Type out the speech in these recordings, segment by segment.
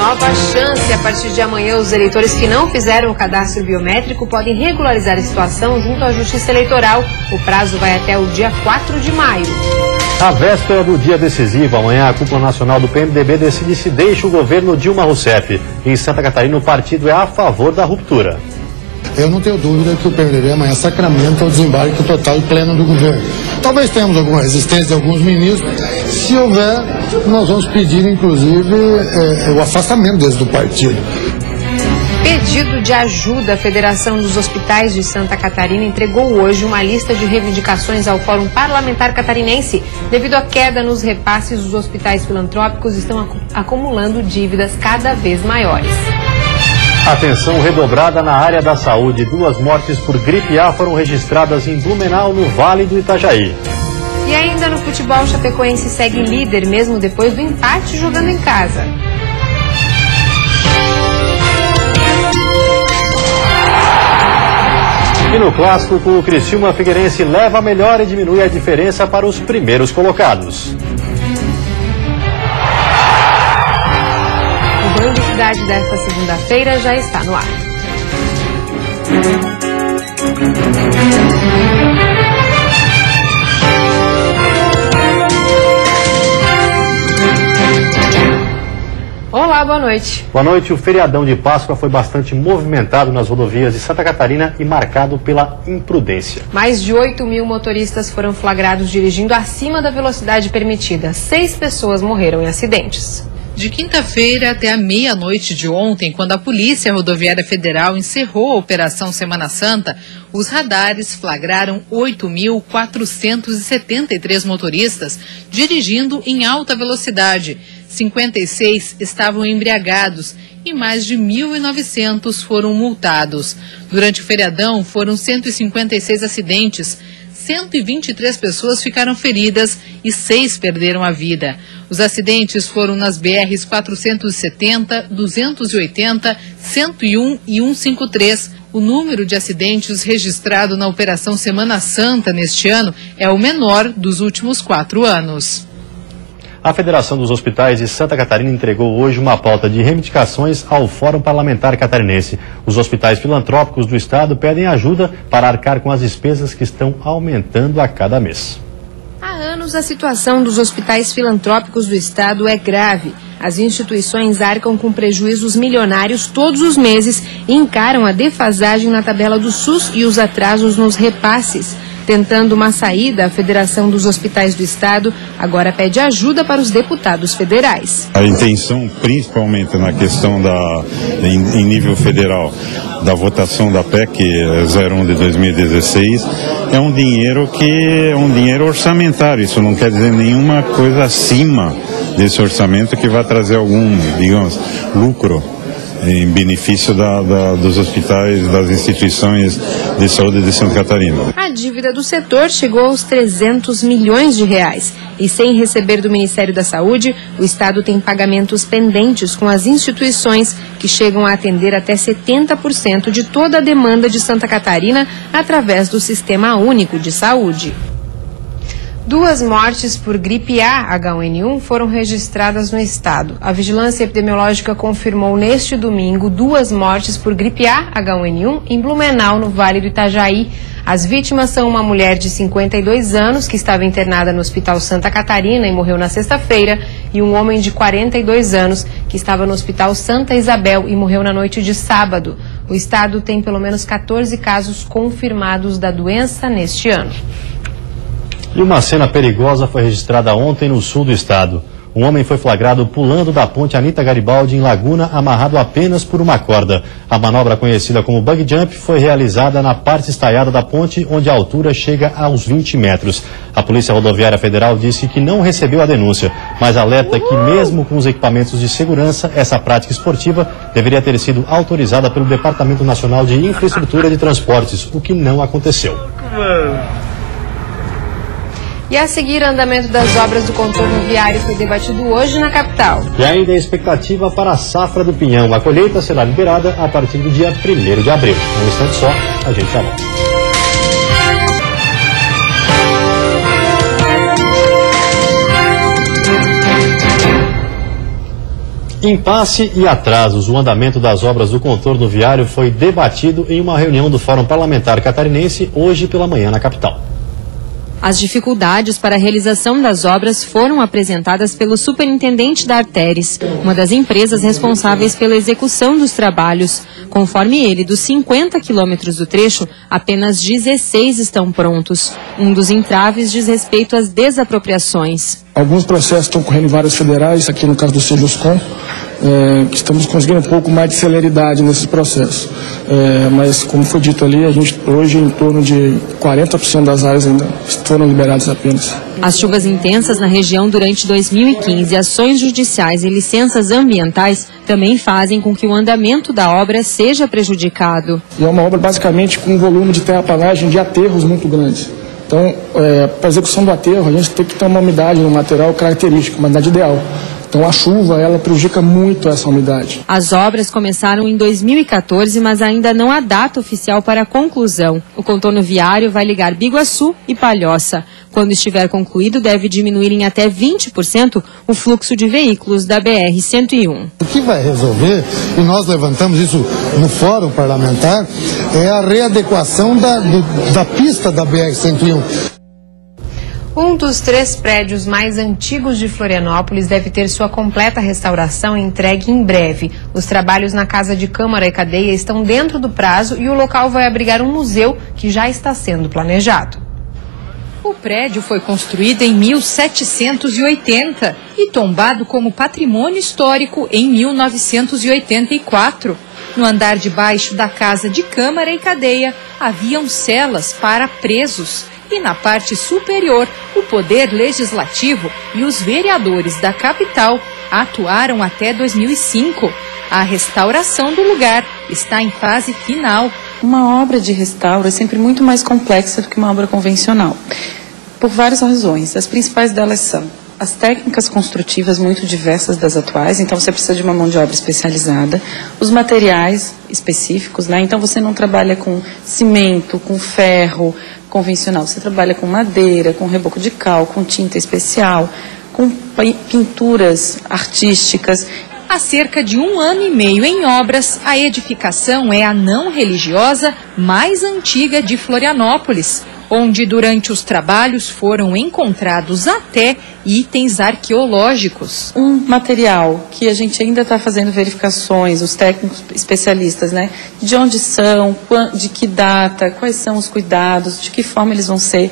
nova chance. A partir de amanhã, os eleitores que não fizeram o cadastro biométrico podem regularizar a situação junto à Justiça Eleitoral. O prazo vai até o dia 4 de maio. Na véspera do dia decisivo, amanhã a cúpula nacional do PMDB decide se deixa o governo Dilma Rousseff. Em Santa Catarina, o partido é a favor da ruptura. Eu não tenho dúvida que o PMDB amanhã sacramenta o desembarque total e pleno do governo. Talvez tenhamos alguma resistência de alguns ministros. Se houver, nós vamos pedir, inclusive, o afastamento deles do partido. Pedido de ajuda. A Federação dos Hospitais de Santa Catarina entregou hoje uma lista de reivindicações ao Fórum Parlamentar Catarinense. Devido à queda nos repasses, os hospitais filantrópicos estão acumulando dívidas cada vez maiores. Atenção redobrada na área da saúde. 2 mortes por gripe A foram registradas em Blumenau, no Vale do Itajaí. E ainda no futebol, Chapecoense segue líder, mesmo depois do empate jogando em casa. E no clássico, o Criciúma Figueirense leva a melhor e diminui a diferença para os primeiros colocados. O Band Cidade desta segunda-feira já está no ar. Olá, boa noite. Boa noite. O feriadão de Páscoa foi bastante movimentado nas rodovias de Santa Catarina e marcado pela imprudência. Mais de 8.000 motoristas foram flagrados dirigindo acima da velocidade permitida. 6 pessoas morreram em acidentes. De quinta-feira até a meia-noite de ontem, quando a Polícia Rodoviária Federal encerrou a Operação Semana Santa, os radares flagraram 8.473 motoristas dirigindo em alta velocidade. 56 estavam embriagados e mais de 1.900 foram multados. Durante o feriadão, foram 156 acidentes. 123 pessoas ficaram feridas e 6 perderam a vida. Os acidentes foram nas BRs 470, 280, 101 e 153. O número de acidentes registrado na Operação Semana Santa neste ano é o menor dos últimos 4 anos. A Federação dos Hospitais de Santa Catarina entregou hoje uma pauta de reivindicações ao Fórum Parlamentar Catarinense. Os hospitais filantrópicos do estado pedem ajuda para arcar com as despesas que estão aumentando a cada mês. Há anos, a situação dos hospitais filantrópicos do estado é grave. As instituições arcam com prejuízos milionários todos os meses e encaram a defasagem na tabela do SUS e os atrasos nos repasses. Tentando uma saída, a Federação dos Hospitais do Estado agora pede ajuda para os deputados federais. A intenção, principalmente na questão em nível federal, da votação da PEC 01 de 2016, é um dinheiro orçamentário. Isso não quer dizer nenhuma coisa acima desse orçamento que vai trazer algum, digamos, lucro em benefício dos hospitais, das instituições de saúde de Santa Catarina. A dívida do setor chegou aos 300 milhões de reais. E sem receber do Ministério da Saúde, o Estado tem pagamentos pendentes com as instituições que chegam a atender até 70% de toda a demanda de Santa Catarina através do Sistema Único de Saúde. 2 mortes por gripe A H1N1 foram registradas no estado. A Vigilância Epidemiológica confirmou neste domingo 2 mortes por gripe A H1N1 em Blumenau, no Vale do Itajaí. As vítimas são uma mulher de 52 anos que estava internada no Hospital Santa Catarina e morreu na sexta-feira, e um homem de 42 anos que estava no Hospital Santa Isabel e morreu na noite de sábado. O estado tem pelo menos 14 casos confirmados da doença neste ano. E uma cena perigosa foi registrada ontem no sul do estado. Um homem foi flagrado pulando da ponte Anita Garibaldi em Laguna, amarrado apenas por uma corda. A manobra, conhecida como bug jump, foi realizada na parte estaiada da ponte, onde a altura chega aos 20 metros. A Polícia Rodoviária Federal disse que não recebeu a denúncia, mas alerta que mesmo com os equipamentos de segurança, essa prática esportiva deveria ter sido autorizada pelo Departamento Nacional de Infraestrutura de Transportes, o que não aconteceu. E a seguir, o andamento das obras do contorno viário foi debatido hoje na capital. E ainda a expectativa para a safra do pinhão. A colheita será liberada a partir do dia 1º de abril. Um instante só, a gente já volta. Impasse e atrasos. O andamento das obras do contorno viário foi debatido em uma reunião do Fórum Parlamentar Catarinense hoje pela manhã na capital. As dificuldades para a realização das obras foram apresentadas pelo superintendente da Arteres, uma das empresas responsáveis pela execução dos trabalhos. Conforme ele, dos 50 quilômetros do trecho, apenas 16 estão prontos. Um dos entraves diz respeito às desapropriações. Alguns processos estão correndo em várias federais, aqui no caso do Sejuscom, que estamos conseguindo um pouco mais de celeridade nesses processos. Mas, como foi dito ali, a gente hoje em torno de 40% das áreas ainda foram liberadas apenas. As chuvas intensas na região durante 2015, ações judiciais e licenças ambientais também fazem com que o andamento da obra seja prejudicado. E é uma obra basicamente com um volume de terraplanagem de aterros muito grandes. Então, para a execução do aterro, a gente tem que ter uma umidade no material característica, uma umidade ideal. Então a chuva, ela prejudica muito essa umidade. As obras começaram em 2014, mas ainda não há data oficial para a conclusão. O contorno viário vai ligar Biguaçu e Palhoça. Quando estiver concluído, deve diminuir em até 20% o fluxo de veículos da BR-101. O que vai resolver, e nós levantamos isso no Fórum Parlamentar, é a readequação da pista da BR-101. Um dos 3 prédios mais antigos de Florianópolis deve ter sua completa restauração entregue em breve. Os trabalhos na Casa de Câmara e Cadeia estão dentro do prazo e o local vai abrigar um museu que já está sendo planejado. O prédio foi construído em 1780 e tombado como patrimônio histórico em 1984. No andar de baixo da Casa de Câmara e Cadeia haviam celas para presos. E na parte superior, o Poder Legislativo e os vereadores da capital atuaram até 2005. A restauração do lugar está em fase final. Uma obra de restauro é sempre muito mais complexa do que uma obra convencional, por várias razões. As principais delas são as técnicas construtivas muito diversas das atuais, então você precisa de uma mão de obra especializada, os materiais específicos, né? Então você não trabalha com cimento, com ferro convencional, você trabalha com madeira, com reboco de cal, com tinta especial, com pinturas artísticas. Há cerca de 1 ano e meio em obras, a edificação é a não religiosa mais antiga de Florianópolis, onde durante os trabalhos foram encontrados até itens arqueológicos. Um material que a gente ainda está fazendo verificações, os técnicos especialistas, né? De onde são, de que data, quais são os cuidados, de que forma eles vão ser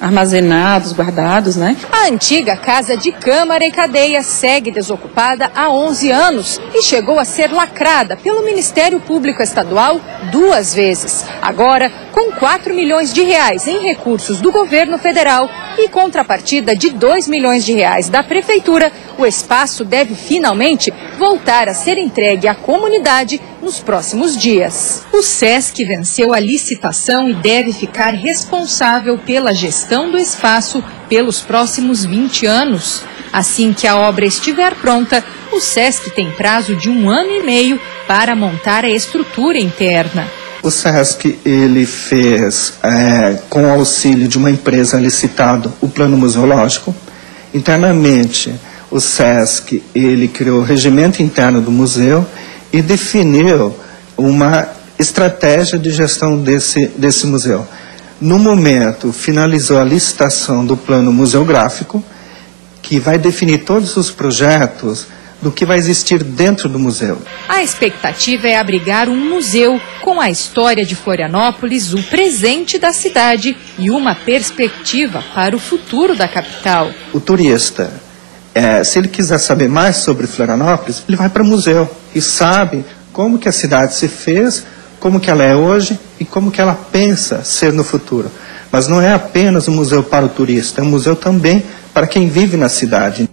armazenados, guardados, né? A antiga Casa de Câmara e Cadeia segue desocupada há 11 anos e chegou a ser lacrada pelo Ministério Público Estadual 2 vezes. Agora, com 4 milhões de reais em recursos do governo federal e contrapartida de 2 milhões de reais da prefeitura, o espaço deve finalmente voltar a ser entregue à comunidade nos próximos dias. O SESC venceu a licitação e deve ficar responsável pela gestão do espaço pelos próximos 20 anos. Assim que a obra estiver pronta, o SESC tem prazo de 1 ano e meio para montar a estrutura interna. O SESC, ele fez, com o auxílio de uma empresa licitada, o plano museológico. Internamente, o SESC, ele criou o regimento interno do museu e definiu uma estratégia de gestão desse museu. No momento, finalizou a licitação do plano museográfico, que vai definir todos os projetos do que vai existir dentro do museu. A expectativa é abrigar um museu com a história de Florianópolis, o presente da cidade e uma perspectiva para o futuro da capital. O turista, se ele quiser saber mais sobre Florianópolis, ele vai para o museu e sabe como que a cidade se fez, como que ela é hoje e como que ela pensa ser no futuro. Mas não é apenas um museu para o turista, é um museu também para quem vive na cidade.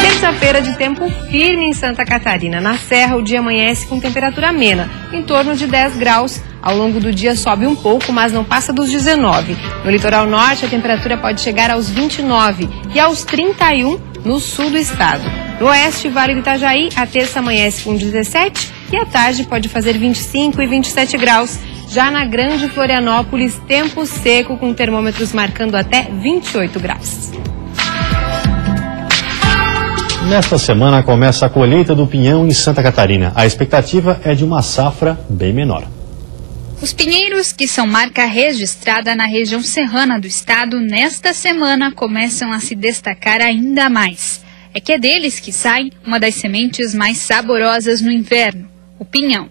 Terça-feira de tempo firme em Santa Catarina. Na Serra, o dia amanhece com temperatura amena, em torno de 10 graus. Ao longo do dia sobe um pouco, mas não passa dos 19. No litoral norte, a temperatura pode chegar aos 29 e aos 31 no sul do estado. No oeste, Vale do Itajaí, a terça amanhece com 17 e à tarde pode fazer 25 e 27 graus. Já na Grande Florianópolis, tempo seco com termômetros marcando até 28 graus. Nesta semana começa a colheita do pinhão em Santa Catarina. A expectativa é de uma safra bem menor. Os pinheiros, que são marca registrada na região serrana do estado, nesta semana começam a se destacar ainda mais. É que é deles que sai uma das sementes mais saborosas no inverno, o pinhão.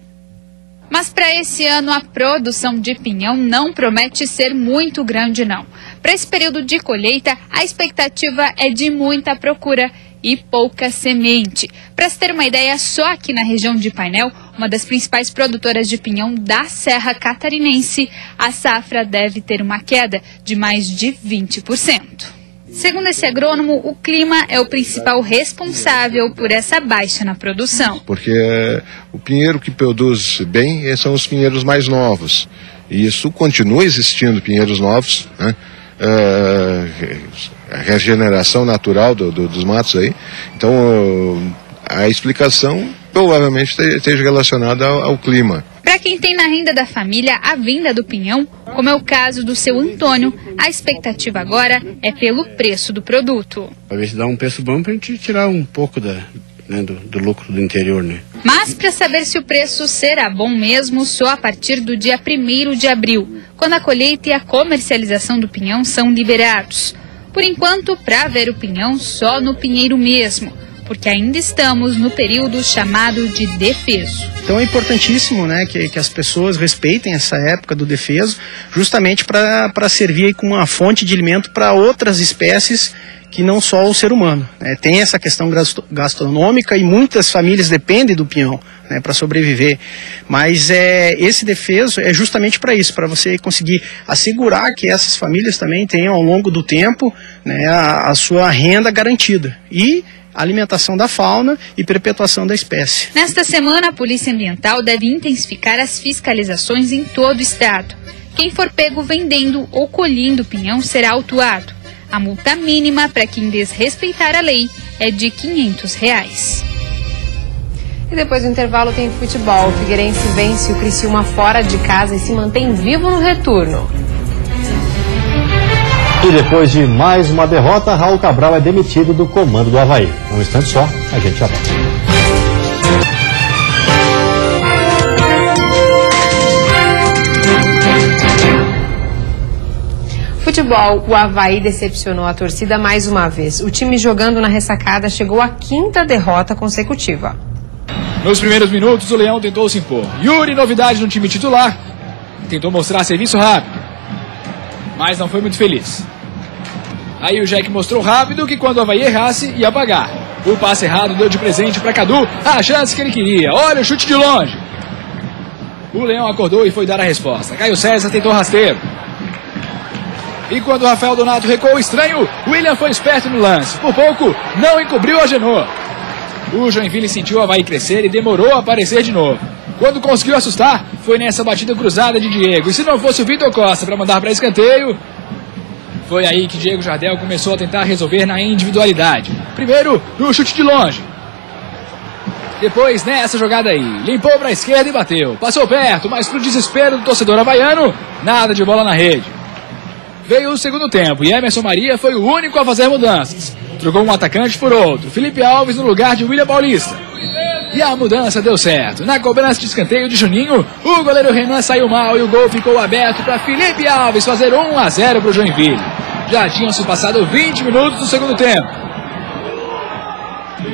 Mas para esse ano a produção de pinhão não promete ser muito grande não. Para esse período de colheita, a expectativa é de muita procura e pouca semente. Para se ter uma ideia, só aqui na região de Painel, uma das principais produtoras de pinhão da Serra Catarinense, a safra deve ter uma queda de mais de 20%. Segundo esse agrônomo, o clima é o principal responsável por essa baixa na produção. Porque o pinheiro que produz bem são os pinheiros mais novos. E isso continua existindo, pinheiros novos, né? A regeneração natural dos matos aí. Então, a explicação provavelmente esteja relacionada ao clima. Para quem tem na renda da família a venda do pinhão, como é o caso do seu Antônio, a expectativa agora é pelo preço do produto. Para ver se dá um preço bom para a gente tirar um pouco do lucro do interior, né? Mas para saber se o preço será bom mesmo, só a partir do dia 1º de abril, quando a colheita e a comercialização do pinhão são liberados. Por enquanto, para ver o pinhão, só no pinheiro mesmo, porque ainda estamos no período chamado de defeso. Então é importantíssimo, né, que as pessoas respeitem essa época do defeso, justamente para servir aí como uma fonte de alimento para outras espécies que não só o ser humano. Tem essa questão gastronômica e muitas famílias dependem do pinhão, né, para sobreviver. Mas esse defeso é justamente para isso, para você conseguir assegurar que essas famílias também tenham ao longo do tempo, né, a sua renda garantida. E alimentação da fauna e perpetuação da espécie. Nesta semana, a Polícia Ambiental deve intensificar as fiscalizações em todo o estado. Quem for pego vendendo ou colhendo pinhão será autuado. A multa mínima para quem desrespeitar a lei é de R$ 500. E depois do intervalo tem futebol. O Figueirense vence o Criciúma fora de casa e se mantém vivo no retorno. E depois de mais uma derrota, Raul Cabral é demitido do comando do Avaí. Um instante só, a gente já volta. Futebol, o Avaí decepcionou a torcida mais uma vez. O time jogando na ressacada chegou à 5ª derrota consecutiva. Nos primeiros minutos, o Leão tentou se impor. Yuri, novidade no time titular, tentou mostrar serviço rápido, mas não foi muito feliz. Aí o Jack mostrou rápido que quando o Avaí errasse, ia pagar. O passe errado deu de presente para Cadu a chance que ele queria. Olha o chute de longe. O Leão acordou e foi dar a resposta. Caio César tentou rasteiro. E quando o Rafael Donato recuou estranho, William foi esperto no lance. Por pouco, não encobriu a Genô. O Joinville sentiu o Avaí crescer e demorou a aparecer de novo. Quando conseguiu assustar, foi nessa batida cruzada de Diego. E se não fosse o Vitor Costa para mandar para escanteio, foi aí que Diego Jardel começou a tentar resolver na individualidade. Primeiro, no chute de longe. Depois, nessa jogada aí, limpou para a esquerda e bateu. Passou perto, mas pro desespero do torcedor havaiano, nada de bola na rede. Veio o segundo tempo e Emerson Maria foi o único a fazer mudanças. Trocou um atacante por outro, Felipe Alves no lugar de William Paulista. E a mudança deu certo. Na cobrança de escanteio de Juninho, o goleiro Renan saiu mal e o gol ficou aberto para Felipe Alves fazer 1-0 para o Joinville. Já tinham se passado 20 minutos do segundo tempo.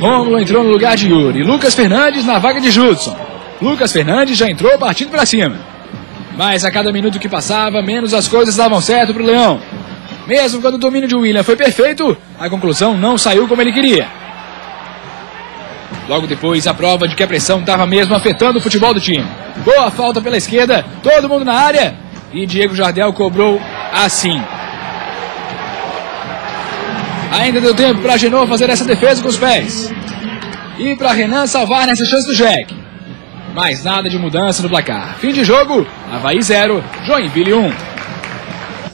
Rômulo entrou no lugar de Yuri. Lucas Fernandes na vaga de Judson. Lucas Fernandes já entrou partindo para cima. Mas a cada minuto que passava, menos as coisas davam certo para o Leão. Mesmo quando o domínio de William foi perfeito, a conclusão não saiu como ele queria. Logo depois, a prova de que a pressão estava mesmo afetando o futebol do time. Boa falta pela esquerda, todo mundo na área. E Diego Jardel cobrou assim. Ainda deu tempo para Genô fazer essa defesa com os pés. E para Renan salvar nessa chance do Jack. Mas nada de mudança no placar. Fim de jogo, Avaí 0, Joinville 1.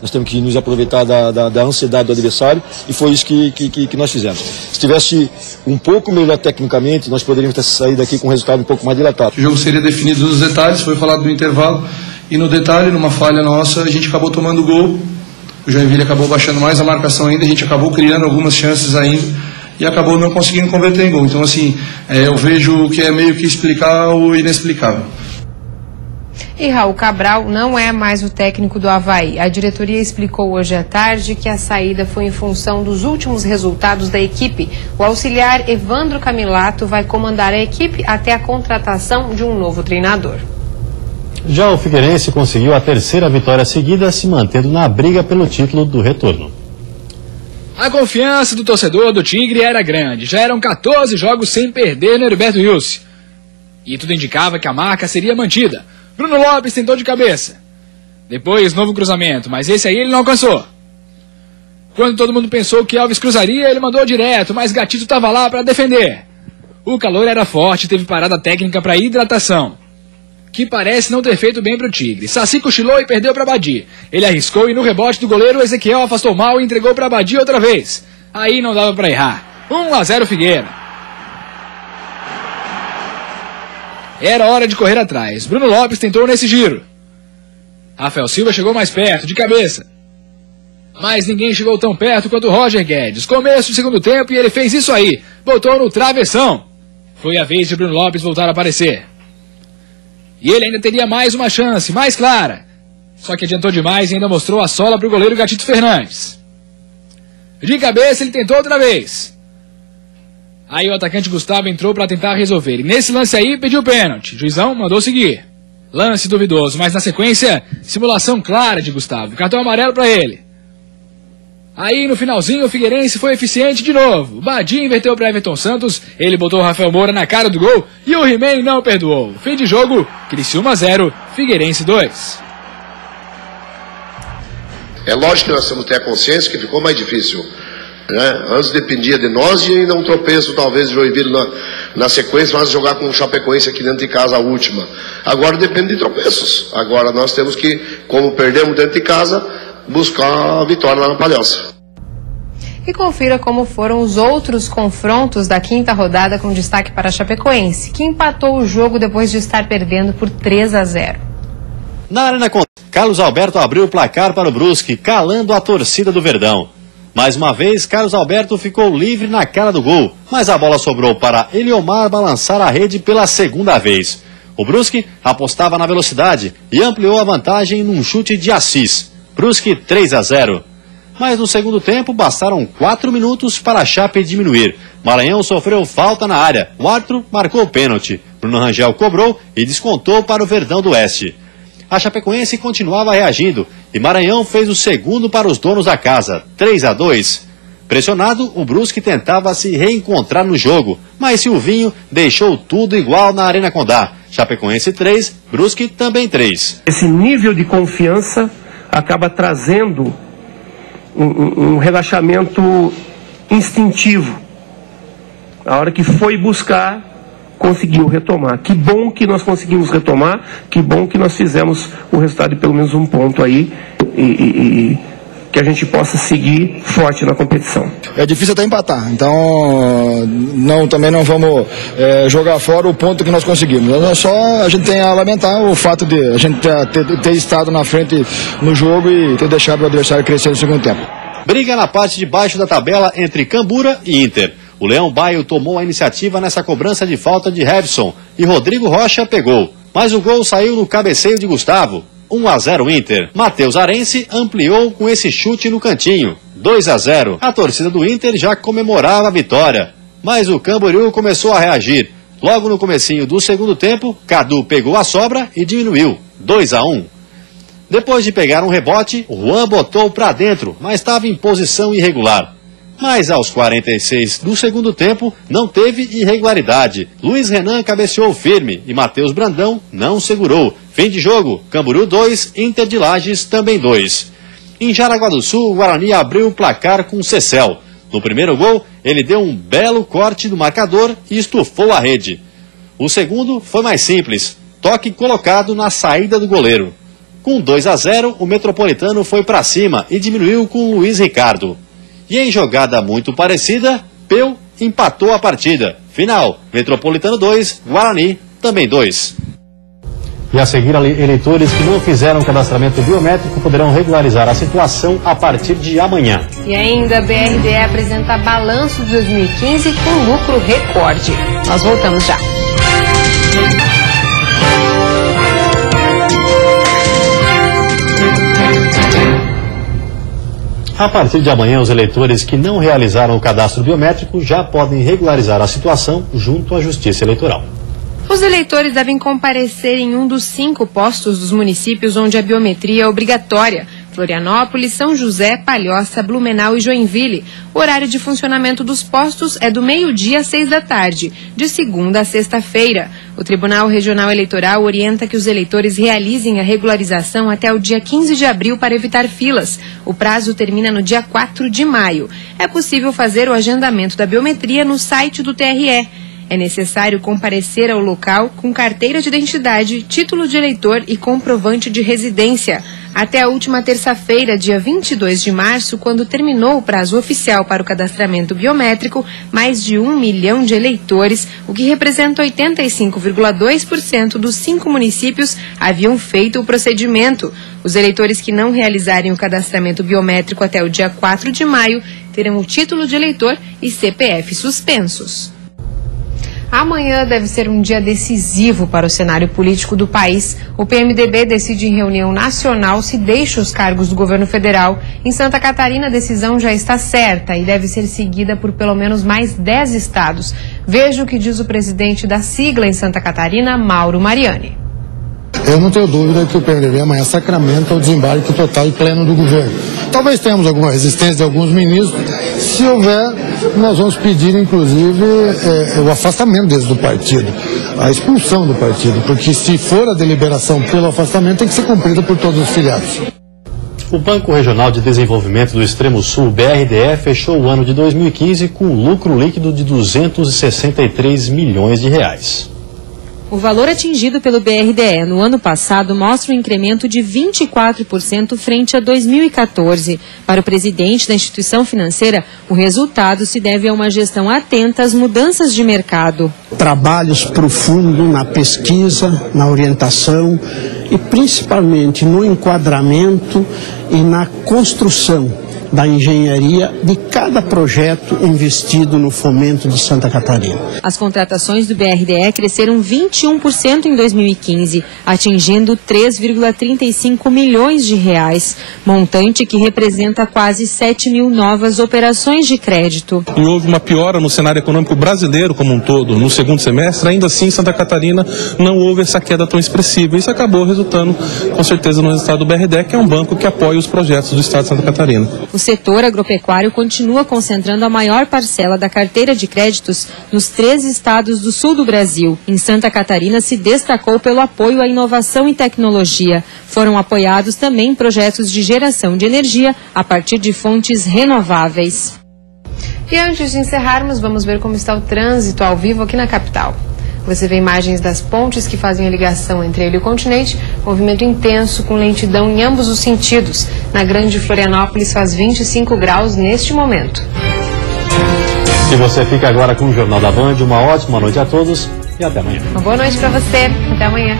Nós temos que nos aproveitar da ansiedade do adversário e foi isso que nós fizemos. Se tivesse um pouco melhor tecnicamente, nós poderíamos ter saído daqui com um resultado um pouco mais dilatado. O jogo seria definido nos detalhes, foi falado do intervalo e no detalhe, numa falha nossa, a gente acabou tomando gol. O Joinville acabou baixando mais a marcação ainda, a gente acabou criando algumas chances ainda e acabou não conseguindo converter em gol. Então, assim, eu vejo que é meio que explicar o inexplicável. E Raul Cabral não é mais o técnico do Avaí. A diretoria explicou hoje à tarde que a saída foi em função dos últimos resultados da equipe. O auxiliar Evandro Camilato vai comandar a equipe até a contratação de um novo treinador. Já o Figueirense conseguiu a terceira vitória seguida, se mantendo na briga pelo título do retorno. A confiança do torcedor do Tigre era grande. Já eram 14 jogos sem perder no Heriberto Wilson. E tudo indicava que a marca seria mantida. Bruno Lopes tentou de cabeça. Depois, novo cruzamento, mas esse aí ele não alcançou. Quando todo mundo pensou que Alves cruzaria, ele mandou direto, mas Gatito estava lá para defender. O calor era forte e teve parada técnica para hidratação, que parece não ter feito bem para o Tigre. Saci cochilou e perdeu para Badi. Ele arriscou e no rebote do goleiro, Ezequiel afastou mal e entregou para Badi outra vez. Aí não dava para errar. 1-0 Figueira. Era hora de correr atrás. Bruno Lopes tentou nesse giro. Rafael Silva chegou mais perto, de cabeça. Mas ninguém chegou tão perto quanto Roger Guedes. Começo do segundo tempo e ele fez isso aí. Botou no travessão. Foi a vez de Bruno Lopes voltar a aparecer. E ele ainda teria mais uma chance, mais clara. Só que adiantou demais e ainda mostrou a sola para o goleiro Gatito Fernandes. De cabeça ele tentou outra vez. Aí o atacante Gustavo entrou para tentar resolver. E nesse lance aí pediu pênalti. O juizão mandou seguir. Lance duvidoso, mas na sequência, simulação clara de Gustavo. Cartão amarelo para ele. Aí no finalzinho o Figueirense foi eficiente de novo. O Badi inverteu para Everton Santos. Ele botou o Rafael Moura na cara do gol. E o He-Man não perdoou. Fim de jogo, Criciúma 0, Figueirense 2. É lógico que nós temos que ter a consciência que ficou mais difícil. Antes dependia de nós e ainda um tropeço talvez de Joinville na sequência, mas jogar com o Chapecoense aqui dentro de casa a última. Agora depende de tropeços. Agora nós temos que, como perdemos dentro de casa, buscar a vitória lá na Palhoça. E confira como foram os outros confrontos da quinta rodada, com destaque para a Chapecoense, que empatou o jogo depois de estar perdendo por 3-0. Na Arena Condá, Carlos Alberto abriu o placar para o Brusque, calando a torcida do Verdão. Mais uma vez, Carlos Alberto ficou livre na cara do gol, mas a bola sobrou para Eliomar balançar a rede pela segunda vez. O Brusque apostava na velocidade e ampliou a vantagem num chute de Assis. Brusque 3-0. Mas no segundo tempo bastaram 4 minutos para a Chape diminuir. Maranhão sofreu falta na área. O árbitro marcou o pênalti. Bruno Rangel cobrou e descontou para o Verdão do Oeste. A Chapecoense continuava reagindo e Maranhão fez o segundo para os donos da casa, 3-2. Pressionado, o Brusque tentava se reencontrar no jogo, mas Silvinho deixou tudo igual na Arena Condá. Chapecoense 3, Brusque também 3. Esse nível de confiança acaba trazendo um relaxamento instintivo. A hora que foi buscar, conseguiu retomar. Que bom que nós conseguimos retomar, que bom que nós fizemos o resultado de pelo menos um ponto aí e que a gente possa seguir forte na competição. É difícil até empatar, então também não vamos jogar fora o ponto que nós conseguimos. Só a gente tem a lamentar o fato de a gente ter estado na frente no jogo e ter deixado o adversário crescer no segundo tempo. Briga na parte de baixo da tabela entre Cambura e Inter. O Leão Baio tomou a iniciativa nessa cobrança de falta de Revson e Rodrigo Rocha pegou. Mas o gol saiu no cabeceio de Gustavo. 1-0 Inter. Matheus Arense ampliou com esse chute no cantinho. 2-0. A torcida do Inter já comemorava a vitória. Mas o Camboriú começou a reagir. Logo no comecinho do segundo tempo, Cadu pegou a sobra e diminuiu. 2-1. Depois de pegar um rebote, o Juan botou para dentro, mas estava em posição irregular. Mas aos 46 do segundo tempo, não teve irregularidade. Luiz Renan cabeceou firme e Matheus Brandão não segurou. Fim de jogo, Camboriú 2, Inter de Lages também 2. Em Jaraguá do Sul, o Guarani abriu o placar com Cecel. No primeiro gol, ele deu um belo corte do marcador e estufou a rede. O segundo foi mais simples, toque colocado na saída do goleiro. Com 2-0, o Metropolitano foi para cima e diminuiu com Luiz Ricardo. E em jogada muito parecida, Peu empatou a partida. Final, Metropolitano 2, Guarani também 2. E a seguir, eleitores que não fizeram cadastramento biométrico poderão regularizar a situação a partir de amanhã. E ainda, a BRDE apresenta balanço de 2015 com lucro recorde. Nós voltamos já. A partir de amanhã, os eleitores que não realizaram o cadastro biométrico já podem regularizar a situação junto à Justiça Eleitoral. Os eleitores devem comparecer em um dos 5 postos dos municípios onde a biometria é obrigatória: Florianópolis, São José, Palhoça, Blumenau e Joinville. O horário de funcionamento dos postos é do meio-dia às 6 da tarde, de segunda a sexta-feira. O Tribunal Regional Eleitoral orienta que os eleitores realizem a regularização até o dia 15 de abril para evitar filas. O prazo termina no dia 4 de maio. É possível fazer o agendamento da biometria no site do TRE. É necessário comparecer ao local com carteira de identidade, título de eleitor e comprovante de residência. Até a última terça-feira, dia 22 de março, quando terminou o prazo oficial para o cadastramento biométrico, mais de 1 milhão de eleitores, o que representa 85,2% dos 5 municípios, haviam feito o procedimento. Os eleitores que não realizarem o cadastramento biométrico até o dia 4 de maio terão o título de eleitor e CPF suspensos. Amanhã deve ser um dia decisivo para o cenário político do país. O PMDB decide em reunião nacional se deixa os cargos do governo federal. Em Santa Catarina, a decisão já está certa e deve ser seguida por pelo menos mais 10 estados. Veja o que diz o presidente da sigla em Santa Catarina, Mauro Mariani. Eu não tenho dúvida que o PMDB amanhã sacramenta o desembarque total e pleno do governo. Talvez tenhamos alguma resistência de alguns ministros. Se houver, nós vamos pedir, inclusive, o afastamento deles do partido, a expulsão do partido, porque se for a deliberação pelo afastamento, tem que ser cumprida por todos os filiados. O Banco Regional de Desenvolvimento do Extremo Sul, BRDE, fechou o ano de 2015 com um lucro líquido de 263 milhões de reais. O valor atingido pelo BRDE no ano passado mostra um incremento de 24% frente a 2014. Para o presidente da instituição financeira, o resultado se deve a uma gestão atenta às mudanças de mercado. Trabalhos profundos na pesquisa, na orientação e principalmente no enquadramento e na construção da engenharia de cada projeto investido no fomento de Santa Catarina. As contratações do BRDE cresceram 21% em 2015, atingindo 3,35 milhões de reais, montante que representa quase 7 mil novas operações de crédito. E houve uma piora no cenário econômico brasileiro como um todo no segundo semestre, ainda assim Santa Catarina não houve essa queda tão expressiva. Isso acabou resultando, com certeza, no resultado do BRDE, que é um banco que apoia os projetos do Estado de Santa Catarina. O setor agropecuário continua concentrando a maior parcela da carteira de créditos nos 3 estados do sul do Brasil. Em Santa Catarina se destacou pelo apoio à inovação e tecnologia. Foram apoiados também projetos de geração de energia a partir de fontes renováveis. E antes de encerrarmos, vamos ver como está o trânsito ao vivo aqui na capital. Você vê imagens das pontes que fazem a ligação entre ele e o continente, movimento intenso com lentidão em ambos os sentidos. Na Grande Florianópolis faz 25 graus neste momento. E você fica agora com o Jornal da Band. Uma ótima noite a todos e até amanhã. Uma boa noite para você. Até amanhã.